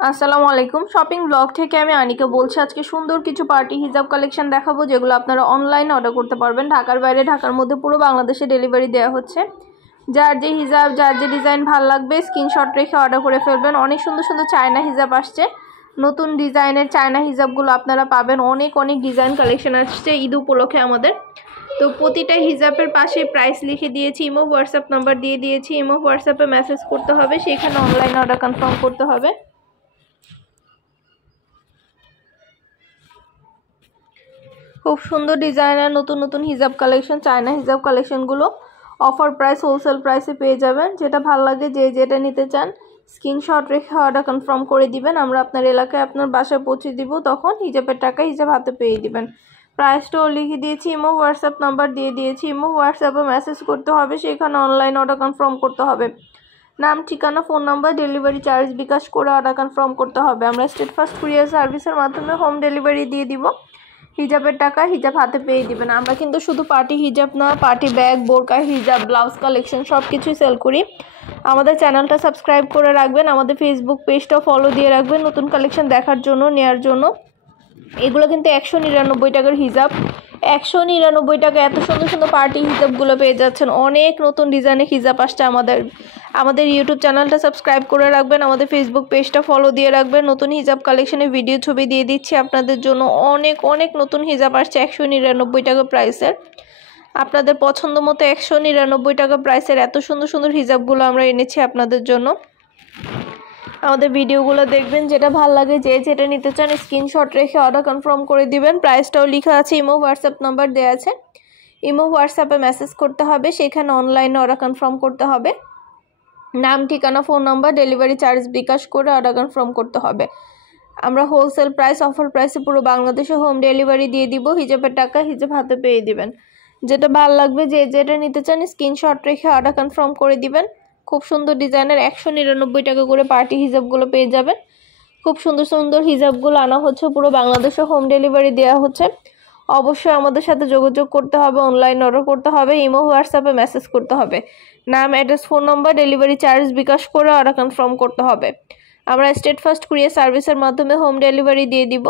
আসসালামু আলাইকুম shopping blog থেকে আমি আনিকা বলছি। আজকে সুন্দর কিছু পার্টি হিজাব কালেকশন দেখাবো যেগুলো আপনারা অনলাইনে অর্ডার করতে পারবেন। ঢাকার বাইরে ঢাকার মধ্যে পুরো বাংলাদেশে ডেলিভারি দেওয়া হচ্ছে। যার যে হিজাব যার যে ডিজাইন ভালো লাগবে স্ক্রিনশট রেখে অর্ডার করে ফেলবেন। অনেক সুন্দর সুন্দর চায়না হিজাব আসছে, নতুন ডিজাইনের চায়না হিজাবগুলো আপনারা পাবেন। অনেক ডিজাইন কালেকশন আসছে ঈদ উপলক্ষে আমাদের। তো প্রতিটা হিজাবের পাশে প্রাইস লিখে দিয়েছি, ইমো হোয়াটসঅ্যাপ নাম্বার দিয়ে দিয়েছি। ইমো হোয়াটসঅ্যাপে মেসেজ করতে হবে, সেখানে অনলাইনে অর্ডার কনফার্ম করতে হবে। খুব সুন্দর ডিজাইনের নতুন নতুন হিজাব কালেকশন, চায়না হিজাব কালেকশনগুলো অফার প্রাইস হোলসেল প্রাইসে পেয়ে যাবেন। যেটা ভালো লাগে যে যেটা নিতে চান স্ক্রিনশট রেখে অর্ডার কনফার্ম করে দিবেন। আমরা আপনার এলাকায় আপনার বাসায় পৌঁছে দিব, তখন হিজাবের টাকা হিজাব হাতে পেয়ে দিবেন। প্রাইসটাও লিখে দিয়েছি, ইমো হোয়াটসঅ্যাপ নাম্বার দিয়ে দিয়েছি। ইমো হোয়াটসঅ্যাপে মেসেজ করতে হবে, সেখানে অনলাইন অর্ডার কনফার্ম করতে হবে। নাম, ঠিকানা, phone number, delivery charge bKash করে অর্ডার কনফার্ম করতে হবে। আমরা স্টেট ফার্স্ট কুরিয়ার সার্ভিসের মাধ্যমে হোম ডেলিভারি দিয়ে দিব। হিজাবের টাকা হিজাব হাতে পেয়ে দিবেন। আমরা কিন্তু শুধু পার্টি হিজাব না, পার্টি ব্যাগ, বোরকা, হিজাব, ব্লাউজ কালেকশন সব কিছুই সেল করি। আমাদের চ্যানেলটা সাবস্ক্রাইব করে রাখবেন, আমাদের ফেসবুক পেজটা ফলো দিয়ে রাখবেন নতুন কালেকশন দেখার জন্য, নেয়ার জন্য। এগুলো কিন্তু 199 টাকার হিজাব, 199 টাকা এত সুন্দর সুন্দর পার্টি হিজাবগুলো পেয়ে যাচ্ছেন। অনেক নতুন ডিজাইনের হিজাব আসছে আমাদের ইউটিউব চ্যানেলটা সাবস্ক্রাইব করে রাখবেন, আমাদের ফেসবুক পেজটা ফলো দিয়ে রাখবেন। নতুন হিজাব কালেকশনের ভিডিও ছবি দিয়ে দিচ্ছি আপনাদের জন্য। অনেক নতুন হিজাব আসছে 199 টাকা প্রাইসের। আপনাদের পছন্দ মতো 199 টাকা প্রাইসের এত সুন্দর সুন্দর হিজাবগুলো আমরা এনেছি আপনাদের জন্য। আমাদের ভিডিওগুলো দেখবেন, যেটা ভালো লাগে যে যেটা নিতে চান স্ক্রিনশট রেখে অর্ডার কনফার্ম করে দিবেন। প্রাইসটাও লেখা আছে, ইমো হোয়াটসঅ্যাপ নাম্বার দেওয়া আছে। ইমো হোয়াটসঅ্যাপে মেসেজ করতে হবে, সেখানে অনলাইনে অর্ডার কনফার্ম করতে হবে। নাম, ঠিকানা, phone number, delivery charge bKash করে অর্ডার কনফার্ম করতে হবে। আমরা হোলসেল প্রাইস অফার প্রাইসে পুরো বাংলাদেশে হোম ডেলিভারি দিয়ে দিব। হিজাবের টাকা হিজাব হাতে পেয়ে দিবেন। যেটা ভালো লাগবে যে যেটা নিতে চান স্ক্রিনশট রেখে অর্ডার কনফার্ম করে দিবেন। খুব সুন্দর ডিজাইনের 199 টাকা করে পার্টি হিজাবগুলো পেয়ে যাবেন। খুব সুন্দর সুন্দর হিজাবগুলো আনা হচ্ছে, পুরো বাংলাদেশে হোম ডেলিভারি দেওয়া হচ্ছে। অবশ্যই আমাদের সাথে যোগাযোগ করতে হবে, অনলাইন অর্ডার করতে হবে, ইমো হোয়াটসঅ্যাপে মেসেজ করতে হবে। নাম, address, phone number, delivery charge bKash করে অর্ডার কনফার্ম করতে হবে। আমরা স্টেট ফার্স্ট কুরিয়ার সার্ভিসের মাধ্যমে হোম ডেলিভারি দিয়ে দিব।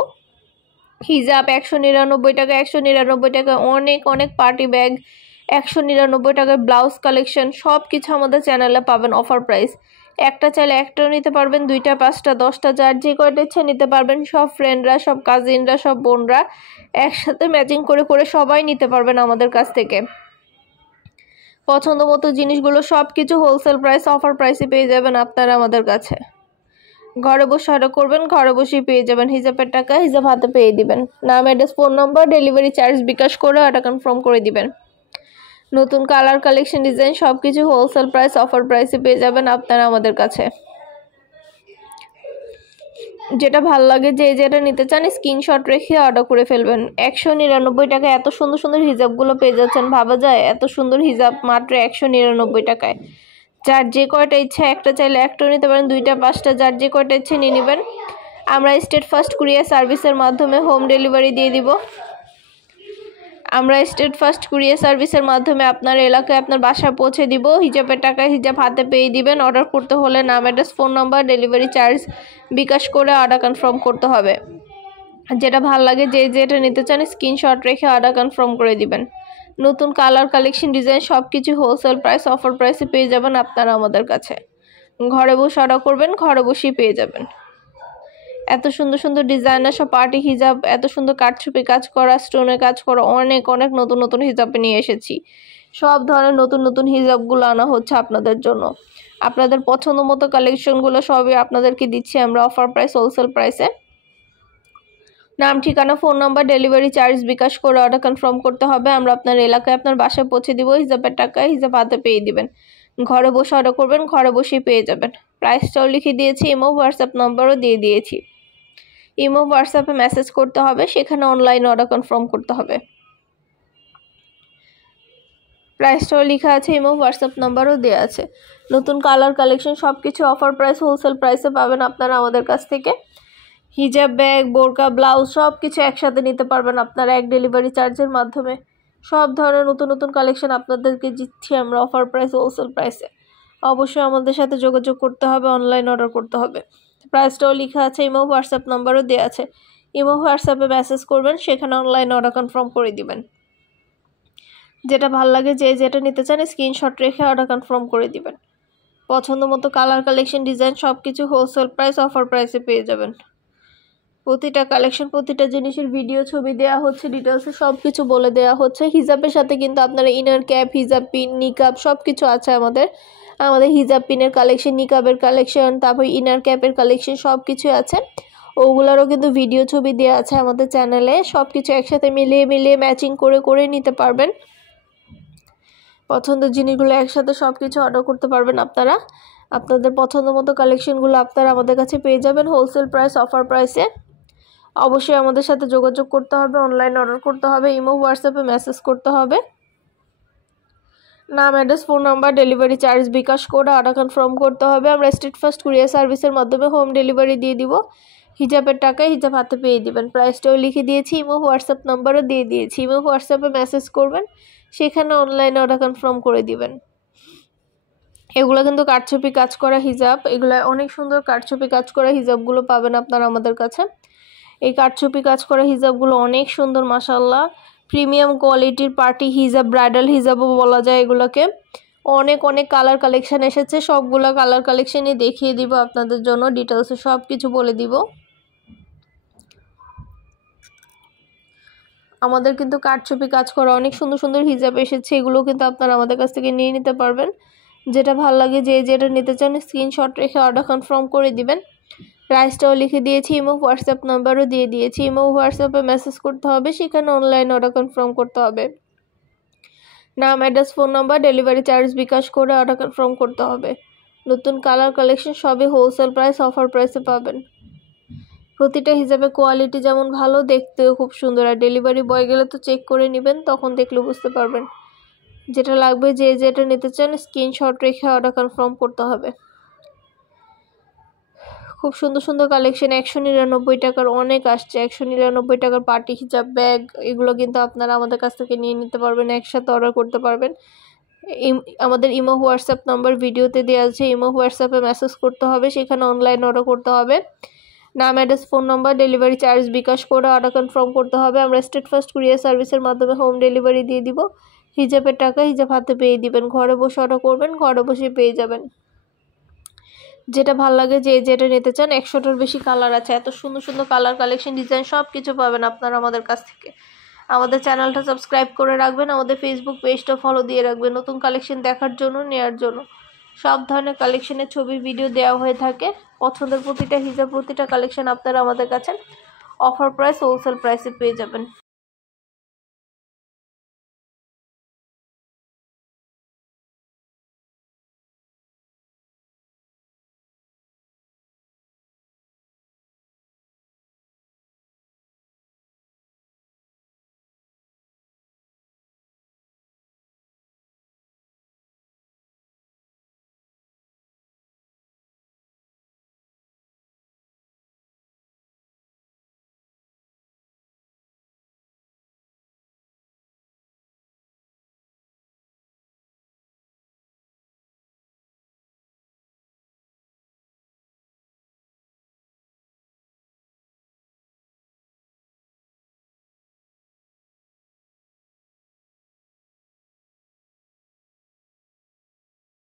হিজাব 199 টাকা, 199 টাকা অনেক পার্টি ব্যাগ, 199 টাকার ব্লাউজ কালেকশন সব কিছু আমাদের চ্যানেলে পাবেন অফার প্রাইস। একটা চাইলে একটাও নিতে পারবেন, 2টা, 5টা, 10টা, যার যে কয়টা ইচ্ছা নিতে পারবেন। সব ফ্রেন্ডরা, সব কাজিনরা, সব বোনরা একসাথে ম্যাচিং করে করে সবাই নিতে পারবেন আমাদের কাছ থেকে। পছন্দ মতো জিনিসগুলো সব কিছু হোলসেল প্রাইস অফার প্রাইসে পেয়ে যাবেন আপনারা আমাদের কাছে। ঘরে বসে অর্ডার করবেন, ঘরে বসেই পেয়ে যাবেন। হিজাবের টাকা হিজাব হাতে পেয়ে দিবেন। নাম, address, phone number, delivery charge bKash করে অর্ডার কনফার্ম করে দিবেন। নতুন কালার, কালেকশন, ডিজাইন সব কিছু হোলসেল প্রাইস অফার প্রাইসে পেয়ে যাবেন আপনারা আমাদের কাছে। যেটা ভালো লাগে যে যেটা নিতে চান স্ক্রিনশট রেখে অর্ডার করে ফেলবেন। 199 টাকা এত সুন্দর সুন্দর হিজাবগুলো পেয়ে যাচ্ছেন। ভাবা যায় এত সুন্দর হিজাব মাত্র 199 টাকায়। যার যে কয়টা ইচ্ছা একটা চাইলে একটাও নিতে পারেন, 2টা, 5টা, যার যে কয়টা ইচ্ছে নিয়ে নেবেন। আমরা স্টেট ফার্স্ট কুরিয়ার সার্ভিসের মাধ্যমে হোম ডেলিভারি দিয়ে দিব। আমরা স্টেট ফার্স্ট কুরিয়ার সার্ভিসের মাধ্যমে আপনার এলাকায় আপনার বাসায় পৌঁছে দিব। হিজাবের টাকা হিজাব হাতে পেয়ে দিবেন। অর্ডার করতে হলে নাম, address, phone number, delivery charge bKash করে অর্ডার কনফার্ম করতে হবে। যেটা ভালো লাগে যে যেটা নিতে চান স্ক্রিনশট রেখে অর্ডার কনফার্ম করে দিবেন। নতুন কালার, কালেকশন, ডিজাইন সব কিছু হোলসেল প্রাইস অফার প্রাইসে পেয়ে যাবেন আপনারা আমাদের কাছে। ঘরে বসে অর্ডার করবেন, ঘরে বসেই পেয়ে যাবেন। এত সুন্দর সুন্দর ডিজাইনার সব পার্টি হিজাব, এত সুন্দর কাঠছুপি কাজ করা, স্টোনের কাজ করা অনেক নতুন নতুন হিজাব নিয়ে এসেছি। সব ধরনের নতুন নতুন হিজাবগুলো আনা হচ্ছে আপনাদের জন্য। আপনাদের পছন্দ মতো কালেকশনগুলো সবই আপনাদেরকে দিচ্ছি আমরা অফার প্রাইস হোলসেল প্রাইসে। নাম, ঠিকানা, phone number, delivery charge bKash করে অর্ডার কনফার্ম করতে হবে। আমরা আপনার এলাকায় আপনার বাসায় পৌঁছে দিব। হিজাবের টাকা হিজাব হাতে পেয়ে দিবেন। ঘরে বসে অর্ডার করবেন, ঘরে বসেই পেয়ে যাবেন। প্রাইসটাও লিখে দিয়েছি, ইমো হোয়াটসঅ্যাপ নাম্বারও দিয়ে দিয়েছি। ইমো হোয়াটসঅ্যাপে মেসেজ করতে হবে, সেখানে অনলাইন অর্ডার কনফার্ম করতে হবে। প্রাইসটাও লেখা আছে, ইমো হোয়াটসঅ্যাপ নাম্বারও দেওয়া আছে। নতুন কালার, কালেকশন সব কিছু অফার প্রাইস হোলসেল প্রাইসে পাবেন আপনারা আমাদের কাছ থেকে। হিজাব, ব্যাগ, বোরকা, ব্লাউজ সব কিছু একসাথে নিতে পারবেন আপনারা এক ডেলিভারি চার্জের মাধ্যমে। সব ধরনের নতুন নতুন কালেকশন আপনাদেরকে দিচ্ছি আমরা অফার প্রাইস হোলসেল প্রাইসে। অবশ্যই আমাদের সাথে যোগাযোগ করতে হবে, অনলাইন অর্ডার করতে হবে। প্রাইসটাও লেখা আছে, ইমো হোয়াটসঅ্যাপ নাম্বারও দেওয়া আছে। ইমো হোয়াটসঅ্যাপে মেসেজ করবেন, সেখানে অনলাইনে অর্ডার কনফার্ম করে দিবেন। যেটা ভালো লাগে যে যেটা নিতে চান স্ক্রিনশট রেখে অর্ডার কনফার্ম করে দিবেন। পছন্দ মতো কালার, কালেকশন, ডিজাইন সব কিছু হোলসেল প্রাইস, অফার প্রাইসে পেয়ে যাবেন। প্রতিটা কালেকশন, প্রতিটা জিনিসের ভিডিও, ছবি দেওয়া হচ্ছে, ডিটেলসে সব কিছু বলে দেওয়া হচ্ছে। হিজাবের সাথে কিন্তু আপনারা ইনার ক্যাপ, হিজাব পিন, নিকাব সব কিছু আছে আমাদের হিজাব পিনের কালেকশন, নিকাবের কালেকশন, তারপর ইনার ক্যাপের কালেকশন সব কিছু আছে। ওগুলারও কিন্তু ভিডিও, ছবি দেওয়া আছে আমাদের চ্যানেলে। সব কিছু একসাথে মিলিয়ে ম্যাচিং করে নিতে পারবেন। পছন্দের জিনিসগুলো একসাথে সব কিছু অর্ডার করতে পারবেন আপনারা। আপনাদের পছন্দ মতো কালেকশনগুলো আপনারা আমাদের কাছে পেয়ে যাবেন হোলসেল প্রাইস, অফার প্রাইসে। অবশ্যই আমাদের সাথে যোগাযোগ করতে হবে, অনলাইনে অর্ডার করতে হবে, ইমো হোয়াটসঅ্যাপে মেসেজ করতে হবে। নাম, address, phone number, delivery charge bKash করে অর্ডার কনফার্ম করতে হবে। আমরা স্ট্রিট ফাস্ট কুরিয়ার সার্ভিসের মাধ্যমে হোম ডেলিভারি দিয়ে দিব। হিজাবের টাকায় হিজাব হাতে পেয়ে দিবেন। প্রাইসটাও লিখে দিয়েছি, ইমো হোয়াটসঅ্যাপ নাম্বারও দিয়ে দিয়েছি। ইমো হোয়াটসঅ্যাপে মেসেজ করবেন, সেখানে অনলাইনে অর্ডার কনফার্ম করে দিবেন। এগুলো কিন্তু কারচুপি কাজ করা হিজাব, এগুলো অনেক সুন্দর কারচুপি কাজ করা হিজাবগুলো পাবেন আপনারা আমাদের কাছে। এই কারচুপি কাজ করা হিজাবগুলো অনেক সুন্দর, মাশাআল্লাহ। প্রিমিয়াম কোয়ালিটির পার্টি হিজাব, ব্রাইডাল হিজাবও বলা যায় এগুলোকে। অনেক কালার কালেকশন এসেছে, সবগুলো কালার কালেকশনই দেখিয়ে দিব আপনাদের জন্য, ডিটেলসে সব কিছু বলে দিব। আমাদের কিন্তু কারচুপি কাজ করা অনেক সুন্দর হিজাব এসেছে, এগুলো কিন্তু আপনারা আমাদের কাছ থেকে নিয়ে নিতে পারবেন। যেটা ভালো লাগে যে যেটা নিতে চান স্ক্রিনশট রেখে অর্ডার কনফার্ম করে দিবেন। প্রাইসটাও লিখে দিয়েছি, ইমো হোয়াটসঅ্যাপ নাম্বারও দিয়ে দিয়েছি। ইমো হোয়াটসঅ্যাপে মেসেজ করতে হবে, সেখানে অনলাইন অর্ডার কনফার্ম করতে হবে। নাম, address, phone number, delivery charge bKash করে অর্ডার কনফার্ম করতে হবে। নতুন কালার, কালেকশন সবই হোলসেল প্রাইস, অফার প্রাইসে পাবেন। প্রতিটা হিসাবে কোয়ালিটি যেমন ভালো, দেখতেও খুব সুন্দর। আর ডেলিভারি বয় গেলে তো চেক করে নেবেন, তখন দেখলে বুঝতে পারবেন। যেটা লাগবে যে যেটা নিতে চান স্ক্রিনশট রেখে অর্ডার কনফার্ম করতে হবে। খুব সুন্দর কালেকশন, 199 টাকার অনেক আসছে। 199 টাকার পার্টি হিজাব, ব্যাগ, এগুলো কিন্তু আপনারা আমাদের কাছ থেকে নিয়ে নিতে পারবেন, একসাথে অর্ডার করতে পারবেন। আমাদের ইমো হোয়াটসঅ্যাপ নাম্বার ভিডিওতে দেওয়া আছে, ইমো হোয়াটসঅ্যাপে মেসেজ করতে হবে, সেখানে অনলাইন অর্ডার করতে হবে। নাম, address, phone number, delivery charge bKash করে অর্ডার কনফার্ম করতে হবে। আমরা স্ট্রিট ফাস্ট কুরিয়ার সার্ভিসের মাধ্যমে হোম ডেলিভারি দিয়ে দিব। হিজাবের টাকা হিজাব হাতে পেয়ে দিবেন। ঘরে বসে অর্ডার করবেন, ঘরে বসে পেয়ে যাবেন। যেটা ভালো লাগে যে যেটা নিতে চান, 100টার বেশি কালার আছে। এত সুন্দর কালার, কালেকশন, ডিজাইন সব কিছু পাবেন আপনারা আমাদের কাছ থেকে। আমাদের চ্যানেলটা সাবস্ক্রাইব করে রাখবেন, আমাদের ফেসবুক পেজটা ফলো দিয়ে রাখবেন নতুন কালেকশন দেখার জন্য, নেওয়ার জন্য। সব ধরনের কালেকশনের ছবি, ভিডিও দেওয়া হয়ে থাকে। পছন্দের প্রতিটা হিজাব, প্রতিটা কালেকশন আপনারা আমাদের কাছে অফার প্রাইস, হোলসেল প্রাইসে পেয়ে যাবেন।